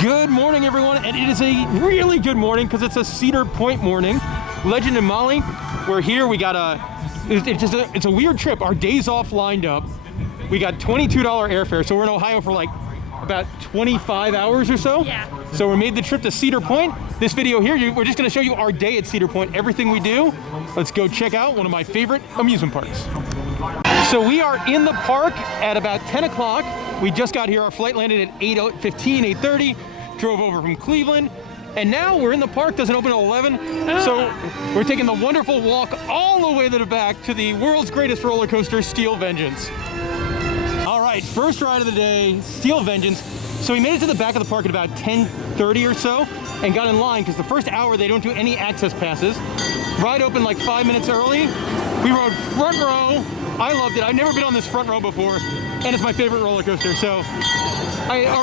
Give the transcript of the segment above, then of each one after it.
Good morning, everyone, and it is a really good morning because it's a Cedar Point morning. Legend and Molly, we're here. We got it's a weird trip. Our days off lined up. We got $22 airfare, so we're in Ohio for like about 25 hours or so. Yeah. So we made the trip to Cedar Point. This video here, we're just going to show you our day at Cedar Point, everything we do. Let's go check out one of my favorite amusement parks. So we are in the park at about 10 o'clock. We just got here. Our flight landed at 8:15, 8:30. Drove over from Cleveland. And now we're in the park. Doesn't open at 11. So we're taking the wonderful walk all the way to the back to the world's greatest roller coaster, Steel Vengeance. All right, first ride of the day, Steel Vengeance. So we made it to the back of the park at about 10:30 or so and got in line because the first hour they don't do any access passes. Ride opened like 5 minutes early. We rode front row. I loved it. I've never been on this front row before, and it's my favorite roller coaster. So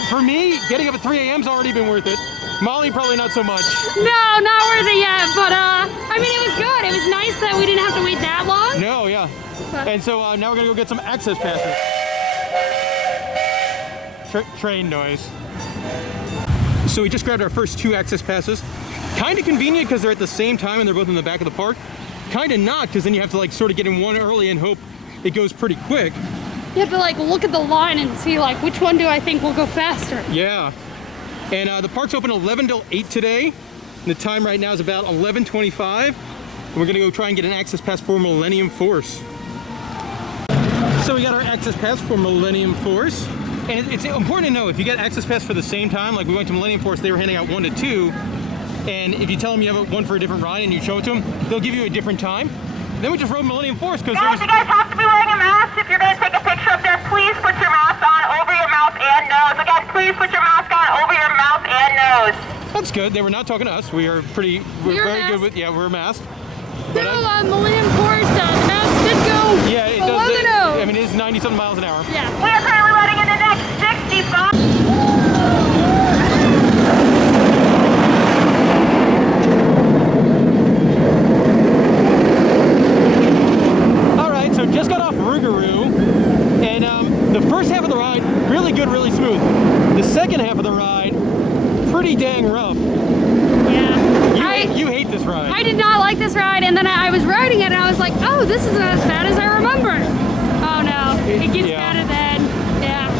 for me, getting up at 3 a.m.'s already been worth it. Molly, probably not so much. No, not worth it yet, but I mean, it was good. It was nice that we didn't have to wait that long. No, yeah. And so now we're gonna go get some access passes. Train noise. So we just grabbed our first 2 access passes. Kind of convenient because they're at the same time and they're both in the back of the park. Kind of not, because then you have to like sort of get in one early and hope it goes pretty quick. You have to like look at the line and see like which one do I think will go faster. Yeah. And the park's open 11 till 8 today. And the time right now is about 11:25. And we're gonna go try and get an access pass for Millennium Force. So we got our access pass for Millennium Force. And it's important to know, if you get access pass for the same time, like we went to Millennium Force, they were handing out 1 to 2. And if you tell them you have one for a different ride and you show it to them, they'll give you a different time. Then we just rode Millennium Force because guys, you guys have to be wearing a mask. If you're going to take a picture up there, please put your mask on over your mouth and nose. Again, please put your mask on over your mouth and nose. That's good. They were not talking to us. We're very good with, yeah, we're masked. But no, Millennium Force, the mask did go yeah, it below does. the nose. I mean, it is 90-something miles an hour. Yeah. We are currently loading in the next 65. Just got off Rougarou, and the first half of the ride, really good, really smooth. The second half of the ride, pretty dang rough. Yeah. You hate this ride. I did not like this ride, and then I was riding it, and I was like, oh, this isn't as bad as I remember. Oh no, it gets better then. Yeah.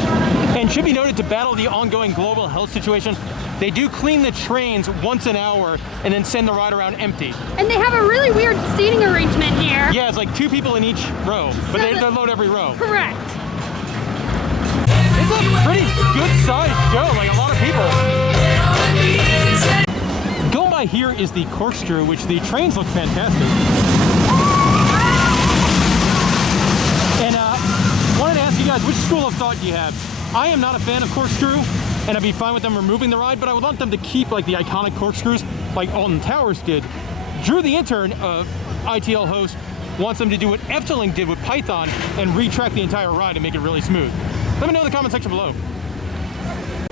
And should be noted, to battle the ongoing global health situation, they do clean the trains once an hour and then send the ride around empty. And they have a really weird seating arrangement here. Yeah, it's like 2 people in each row, but they load every row. Correct. It's a pretty good-sized show, like a lot of people. Going by here is the Corkscrew, which the trains look fantastic. And wanted to ask you guys, which school of thought do you have? I am not a fan of Corkscrew, and I'd be fine with them removing the ride, but I would want them to keep like the iconic corkscrews like Alton Towers did. Drew the Intern, ITL host, wants them to do what Efteling did with Python and retrack the entire ride and make it really smooth. Let me know in the comment section below.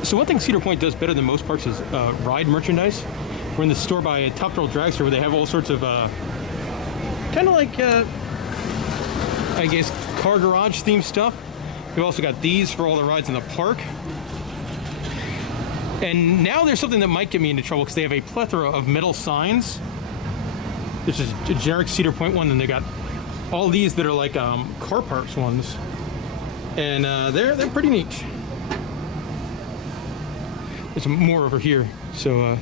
So one thing Cedar Point does better than most parks is ride merchandise. We're in the store by Top Thrill Dragster where they have all sorts of kind of like, I guess, car garage themed stuff. We've also got these for all the rides in the park. And now there's something that might get me into trouble because they have a plethora of metal signs. There's a generic Cedar Point one, and they got all these that are like car parts ones. And they're pretty neat. There's more over here. So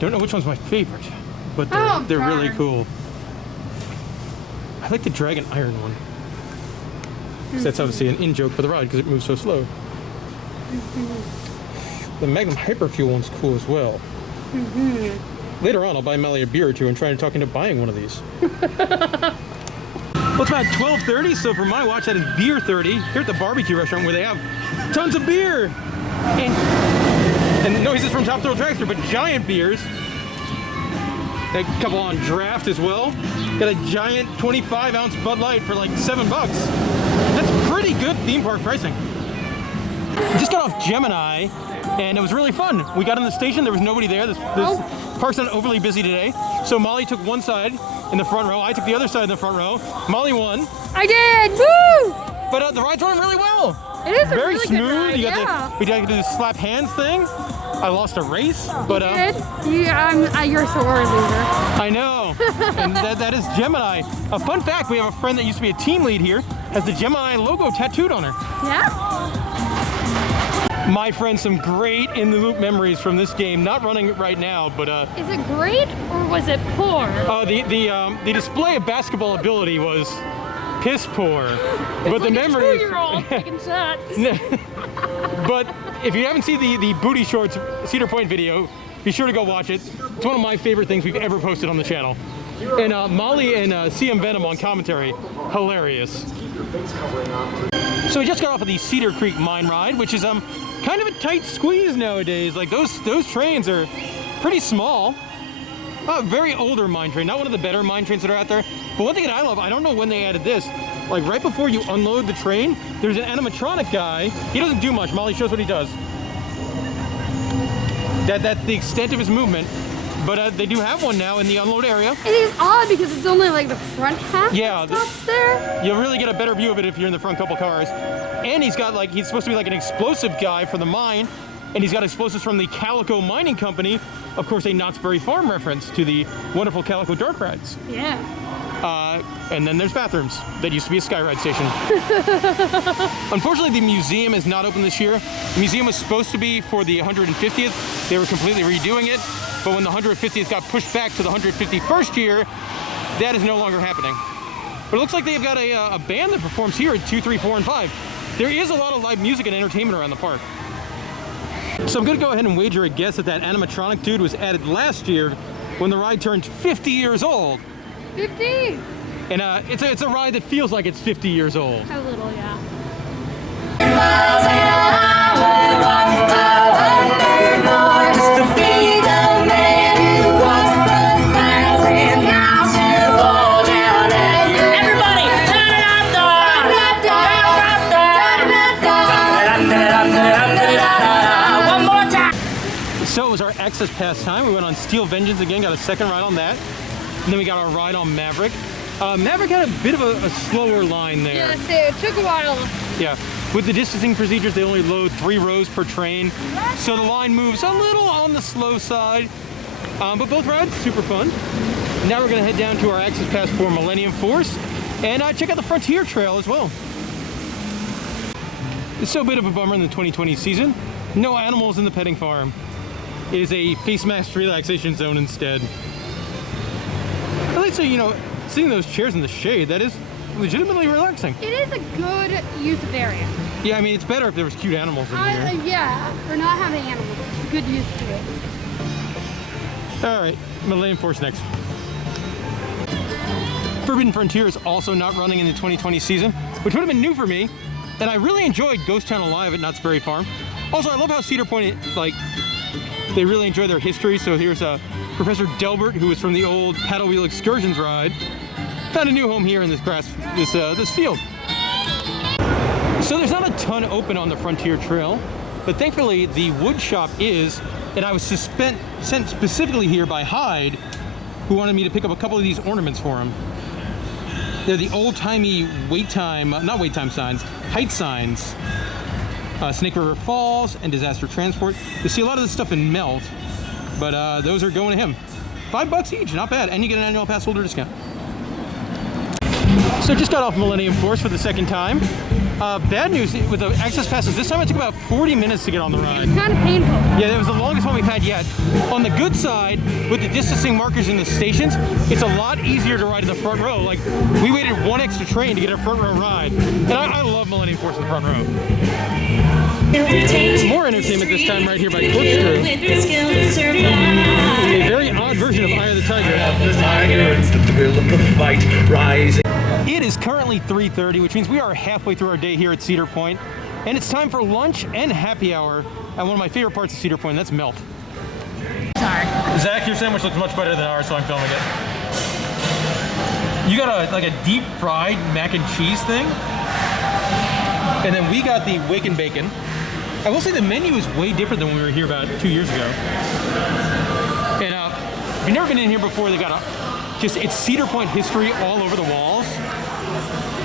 don't know which one's my favorite, but they're really cool. I like the Dragon Iron one. That's obviously an in-joke for the ride because it moves so slow. The Magnum Hyperfuel one's cool as well. Later on, I'll buy Molly a beer or 2 and try to talk into buying one of these. Well, it's about 12:30, so for my watch, that is beer 30 here at the barbecue restaurant where they have tons of beer. And noises from Top Thrill Dragster, but giant beers. A couple on draft as well. Got a giant 25-ounce Bud Light for like $7. That's pretty good theme park pricing. We just got off Gemini, and it was really fun. We got in the station, there was nobody there. This park's not overly busy today. So Molly took one side in the front row, I took the other side in the front row. Molly won. I did, woo! But the ride's running really well. It It is a very really smooth. good ride, You got we got to do the slap hands thing. I lost a race, but you're a sore loser. I know, and that is Gemini. A fun fact: we have a friend that used to be a team lead here, has the Gemini logo tattooed on her. Yeah. My friend, some great in-the-loop memories from this game. Not running it right now, but is it great or was it poor? The display of basketball ability was piss poor, but like the memories. 2-year-old taking shots. But if you haven't seen the booty shorts Cedar Point video, be sure to go watch it. It's one of my favorite things we've ever posted on the channel. And Molly and CM Venom on commentary, hilarious. So we just got off of the Cedar Creek mine ride, which is kind of a tight squeeze nowadays. Like those trains are pretty small. Very older mine train, not one of the better mine trains that are out there. But one thing that I love, I don't know when they added this, like right before you unload the train, there's an animatronic guy. He doesn't do much. Molly shows what he does. That's the extent of his movement. But they do have one now in the unload area. It is odd because it's only like the front half that stops there. You'll really get a better view of it if you're in the front couple cars. And he's got he's supposed to be like an explosive guy for the mine. And he's got explosives from the Calico Mining Company. Of course, a Knott's Berry Farm reference to the wonderful Calico dark rides. Yeah. And then there's bathrooms. That used to be a Skyride station. Unfortunately, the museum is not open this year. The museum was supposed to be for the 150th. They were completely redoing it. But when the 150th got pushed back to the 151st year, that is no longer happening. But it looks like they've got a band that performs here at 2, 3, 4, and 5. There is a lot of live music and entertainment around the park. So I'm gonna go ahead and wager a guess that animatronic dude was added last year when the ride turned 50 years old. 50? And it's a ride that feels like it's 50 years old. A little, yeah. So it was our access pass time. We went on Steel Vengeance again, got a second ride on that. And then we got our ride on Maverick. Maverick had a bit of a slower line there. Yes, it took a while. Yeah, with the distancing procedures, they only load 3 rows per train. So the line moves a little on the slow side. But both rides, super fun. Now we're gonna head down to our access pass for Millennium Force and check out the Frontier Trail as well. It's so a bit of a bummer in the 2020 season. No animals in the petting farm. It is a face mask relaxation zone instead. I like to, seeing those chairs in the shade, that is legitimately relaxing. It is a good use of area. Yeah, I mean, it's better if there was cute animals in here. Yeah, for not having animals, it's a good use to it. All right, Millennium Force next. Forbidden Frontier is also not running in the 2020 season, which would have been new for me. And I really enjoyed Ghost Town Alive at Knott's Berry Farm. Also, I love how Cedar Point, they really enjoy their history. So here's Professor Delbert, who was from the old paddle wheel excursions ride. Found a new home here in this this field. So there's not a ton open on the Frontier Trail, but thankfully the wood shop is, and I was sent specifically here by Hyde, who wanted me to pick up a couple of these ornaments for him. They're the old-timey signs, height signs. Snake River Falls and Disaster Transport. You see a lot of this stuff in Melt, but those are going to him. $5 each, not bad, and you get an annual pass holder discount. So just got off Millennium Force for the second time. Bad news with the access passes. This time it took about 40 minutes to get on the ride. It's kind of painful. Yeah, that was the longest one we've had yet. On the good side, with the distancing markers in the stations, it's a lot easier to ride in the front row. Like, we waited one extra train to get a front row ride. And I love Millennium Force in the front row. More entertainment this time right here by Corkscrew. A very odd version of Eye of the Tiger. It's the thrill of the fight rising. It is currently 3:30, which means we are halfway through our day here at Cedar Point, and it's time for lunch and happy hour at one of my favorite parts of Cedar Point, and that's Melt. Sorry. Zach, your sandwich looks much better than ours, so I'm filming it. You got a deep fried mac and cheese thing, and then we got the wake and bacon. I will say the menu is way different than when we were here about 2 years ago. And if you've never been in here before, they got it's Cedar Point history all over the walls,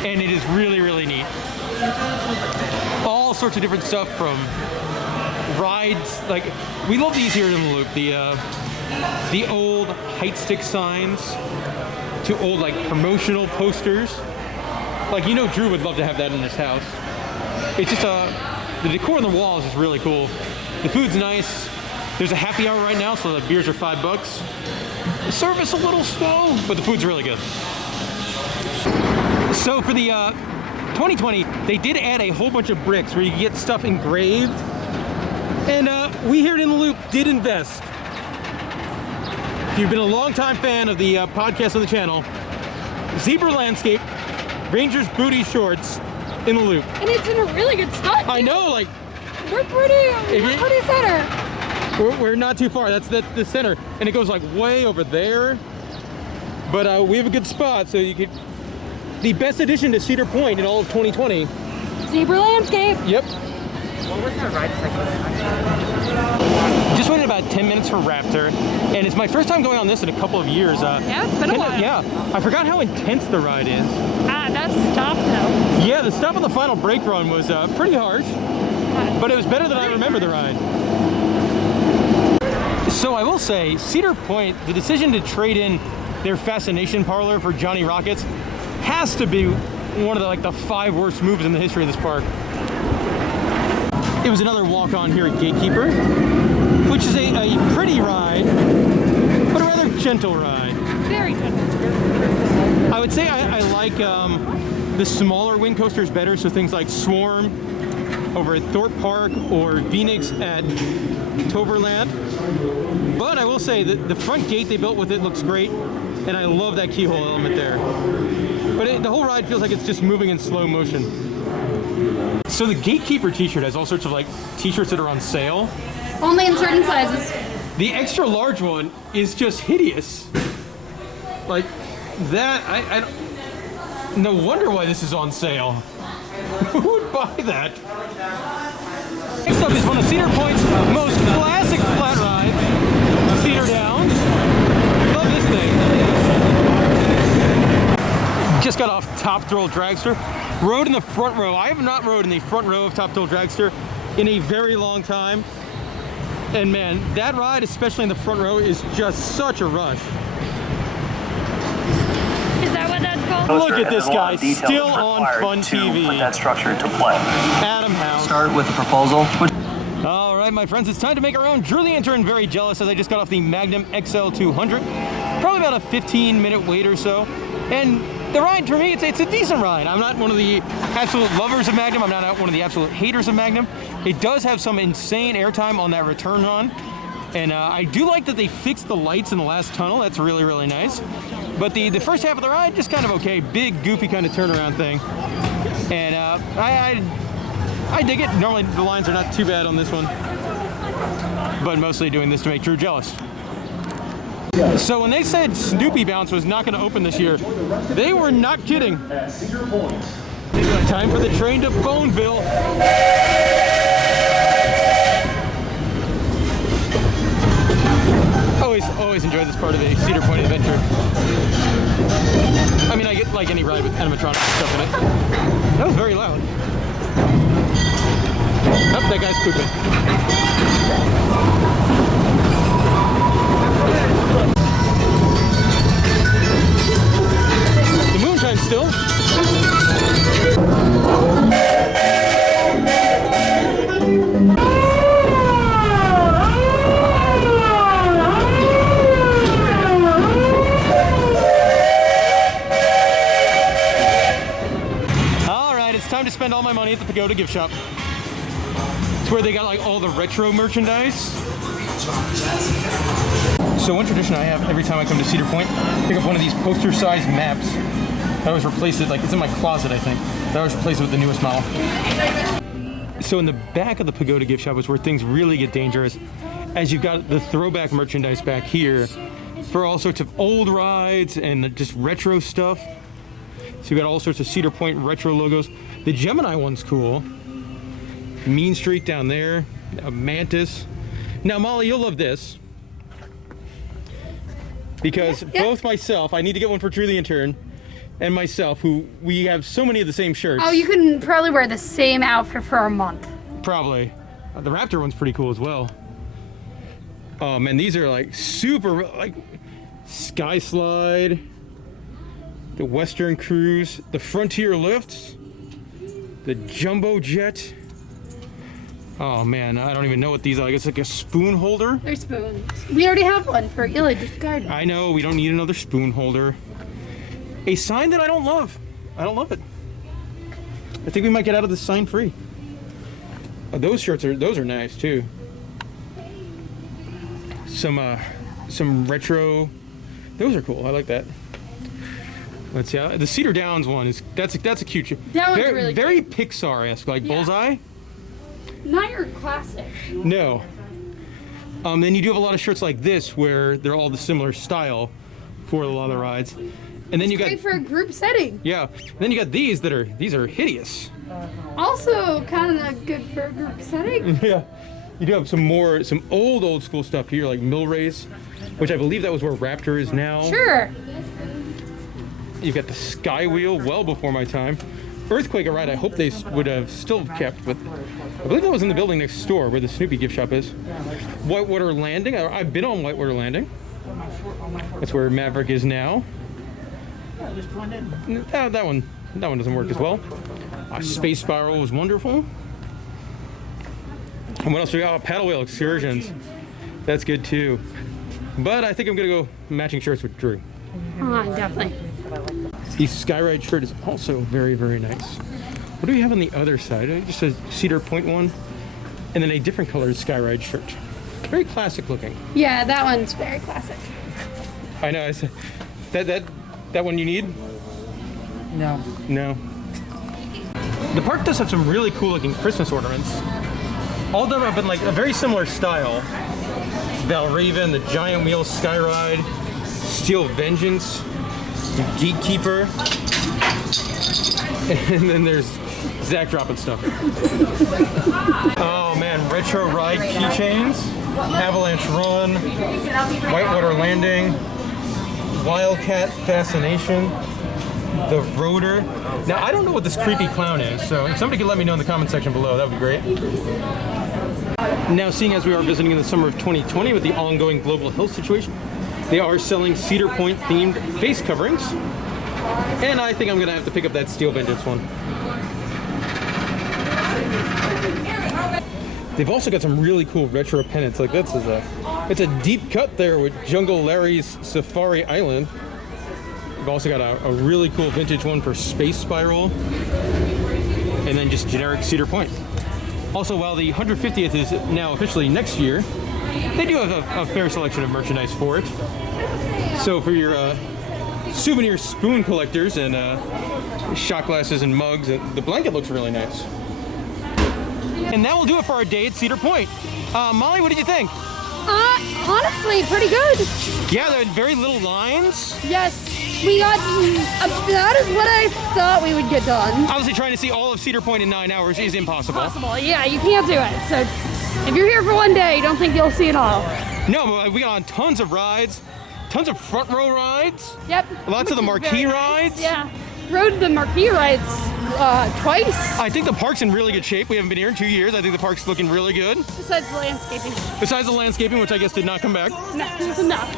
and it is really, really neat. All sorts of different stuff from rides. Like, we love these here in the Loop. The old Hyde stick signs to old like promotional posters. Like, you know, Drew would love to have that in his house. It's just the decor on the walls is really cool. The food's nice. There's a happy hour right now, so the beers are $5. The service a little slow, but the food's really good. So for the 2020, they did add a whole bunch of bricks where you can get stuff engraved. And we here in the Loop did invest. If you've been a long-time fan of the podcast on the channel, Zebra Landscape, Ranger's Booty Shorts in the Loop. And it's in a really good spot. I know, like... We're pretty center. We're not too far. That's the center. And it goes like way over there. But we have a good spot, so you could... The best addition to Cedar Point in all of 2020. Zebra Landscape. Yep. What was that ride cycle? Just waited about 10 minutes for Raptor, and it's my first time going on this in a couple of years. Yeah, it's been a while. Yeah, I forgot how intense the ride is. Ah, that stop though. Yeah, the stop on the final brake run was pretty harsh, but it was better than I remember the ride. So I will say, Cedar Point, the decision to trade in their Fascination Parlor for Johnny Rockets has to be one of the 5 worst moves in the history of this park. It was another walk-on here at GateKeeper, which is a pretty ride, but a rather gentle ride. Very gentle. I would say I like the smaller wing coasters better, so things like Swarm over at Thorpe Park or Phoenix at Toverland. But I will say that the front gate they built with it looks great, and I love that keyhole element there. But the whole ride feels like it's just moving in slow motion. So the GateKeeper t-shirt has all sorts of t-shirts that are on sale. Only in certain sizes. The extra large one is just hideous. Like that, I don't, no wonder why this is on sale. Who would buy that? Next up is one of Cedar Point's most classic flat rides, Cedar Downs. Love this thing. Just got off Top Thrill Dragster. Rode in the front row. I have not rode in the front row of Top Thrill Dragster in a very long time. And man, that ride, especially in the front row, is just such a rush. Is that what that's called? Look at this guy, still on Fun TV. Put that structure into play. Adam House. Start with a proposal. All right, my friends, it's time to make our own. Drew the Intern, very jealous as I just got off the Magnum XL 200. Probably about a 15-minute wait or so. And the ride, for me, it's a decent ride. I'm not one of the absolute lovers of Magnum. I'm not one of the absolute haters of Magnum. It does have some insane airtime on that return run. And I do like that they fixed the lights in the last tunnel. That's really, really nice. But the first half of the ride, just kind of okay. Big, goofy kind of turnaround thing. And I dig it. Normally, the lines are not too bad on this one. But mostly doing this to make Drew jealous. So when they said Snoopy Bounce was not going to open this year, they were not kidding. Time for the train to Boneville. Always enjoyed this part of the Cedar Point adventure. I mean, I get like any ride with animatronic stuff in it. That was very loud. Oh, that guy's pooping. The moonshine's still. Time to spend all my money at the Pagoda gift shop. It's where they got like all the retro merchandise. So one tradition I have every time I come to Cedar Point, pick up one of these poster-sized maps. I always replace it, like it's in my closet, I think. I always replace it with the newest model. So in the back of the Pagoda gift shop is where things really get dangerous, as you've got the throwback merchandise back here for all sorts of old rides and just retro stuff. So you've got all sorts of Cedar Point retro logos. The Gemini one's cool. Mean Street down there, a Mantis. Now, Molly, you'll love this. Because both myself, I need to get one for Drew the Intern, and myself, who we have so many of the same shirts. Oh, you can probably wear the same outfit for a month. Probably. The Raptor one's pretty cool as well. Oh man, these are like super, like Sky Slide, the Western Cruise, the Frontier Lifts, the Jumbo Jet. Oh man, I don't even know what these are. Like, it's like a spoon holder. They're spoons. We already have one for Illich's garden. I know, we don't need another spoon holder. A sign that I don't love. I don't love it. I think we might get out of this sign free. Oh, those shirts are nice too. Some retro. Those are cool. I like that. Let's see. The Cedar Downs one is that's a cute shirt. That one's really very cute. Pixar-esque, like Yeah. Bullseye. Not your classic. No. Then you do have a lot of shirts like this where they're all the similar style for a lot of the rides. And then you got Great for a group setting. yeah. Then you got these are hideous. Also kind of good for a group setting. Yeah. You do have some old school stuff here, like Mill Race, which I believe that was where Raptor is now. Sure. You've got the Sky Wheel, well before my time. Earthquake, a ride I hope they would have still kept, but I believe that was in the building next door where the Snoopy gift shop is. Whitewater Landing, I've been on Whitewater Landing. That's where Maverick is now. That one doesn't work as well. Space Spiral was wonderful. And what else we got? Paddle Wheel Excursions. That's good too. But I think I'm gonna go matching shirts with Drew. Definitely. The Skyride shirt is also very, very nice. What do we have on the other side? It just says Cedar Point one, and then a different colored Skyride shirt. Very classic looking. Yeah, that one's very classic. I know. I said that one you need? No. No. The park does have some really cool looking Christmas ornaments. All of them have been like a very similar style. Valraven, the Giant Wheel Skyride, Steel Vengeance, the GateKeeper, and then there's Zach dropping stuff. Oh man, Retro Ride keychains, Avalanche Run, Whitewater Landing, Wildcat Fascination, the Rotor. Now I don't know what this creepy clown is, so if somebody could let me know in the comment section below, that would be great. Now, seeing as we are visiting in the summer of 2020 with the ongoing global health situation, they are selling Cedar Point themed face coverings, and I think I'm gonna have to pick up that Steel Vengeance one. They've also got some really cool retro pennants. Like this is it's a deep cut there with Jungle Larry's Safari Island. We've also got a really cool vintage one for Space Spiral, and then just generic Cedar Point. Also, while the 150th is now officially next year, they do have a fair selection of merchandise for it. So for your souvenir spoon collectors and shot glasses and mugs, the blanket looks really nice. And that will do it for our day at Cedar Point. Molly, what did you think? Honestly, pretty good. Yeah, there are very little lines. Yes, we got that is what I thought we would get done. Obviously, trying to see all of Cedar Point in 9 hours is impossible. Yeah, you can't do it. So if you're here for one day, don't think you'll see it all. No, but we got on tons of rides, tons of front row rides. Yep. Lots of the marquee rides. Yeah. Rode the marquee rides twice. I think the park's in really good shape. We haven't been here in 2 years. I think the park's looking really good. Besides the landscaping. Besides the landscaping, which I guess did not come back. No, it's enough.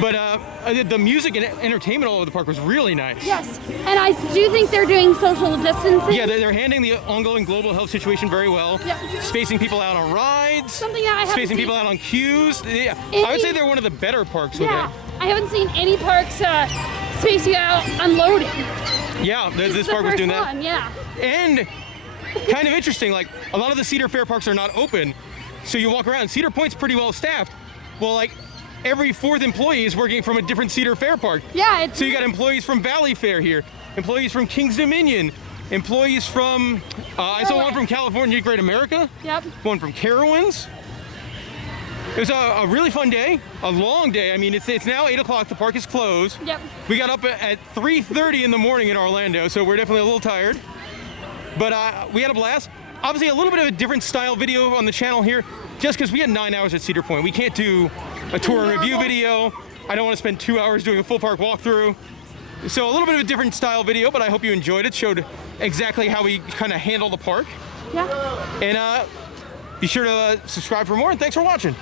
But the music and entertainment all over the park was really nice. Yes, and I do think they're doing social distancing. Yeah, they're handling the ongoing global health situation very well. Yep. Spacing people out on rides. Something that I haven't Spacing seen. people out on queues. Yeah, Any- I would say they're one of the better parks with Yeah, it. I haven't seen any parks space you out unloading. Yeah, this is park the was doing first that. one, yeah. And kind of interesting, like a lot of the Cedar Fair parks are not open, so you walk around. Cedar Point's pretty well staffed. Well, like every fourth employee is working from a different Cedar Fair park. Yeah, it's So you got employees from Valley Fair here, employees from King's Dominion, employees from I saw one from California Great America. Yep. One from Carowinds. It was a really fun day, a long day. I mean, it's now 8 o'clock. The park is closed. Yep. We got up at 3:30 in the morning in Orlando, so we're definitely a little tired. But we had a blast. Obviously, a little bit of a different style video on the channel here, just because we had 9 hours at Cedar Point. We can't do a tour and review video. I don't want to spend 2 hours doing a full park walkthrough. So a little bit of a different style video, but I hope you enjoyed it. Showed exactly how we kind of handle the park. Yeah. And be sure to subscribe for more, and thanks for watching.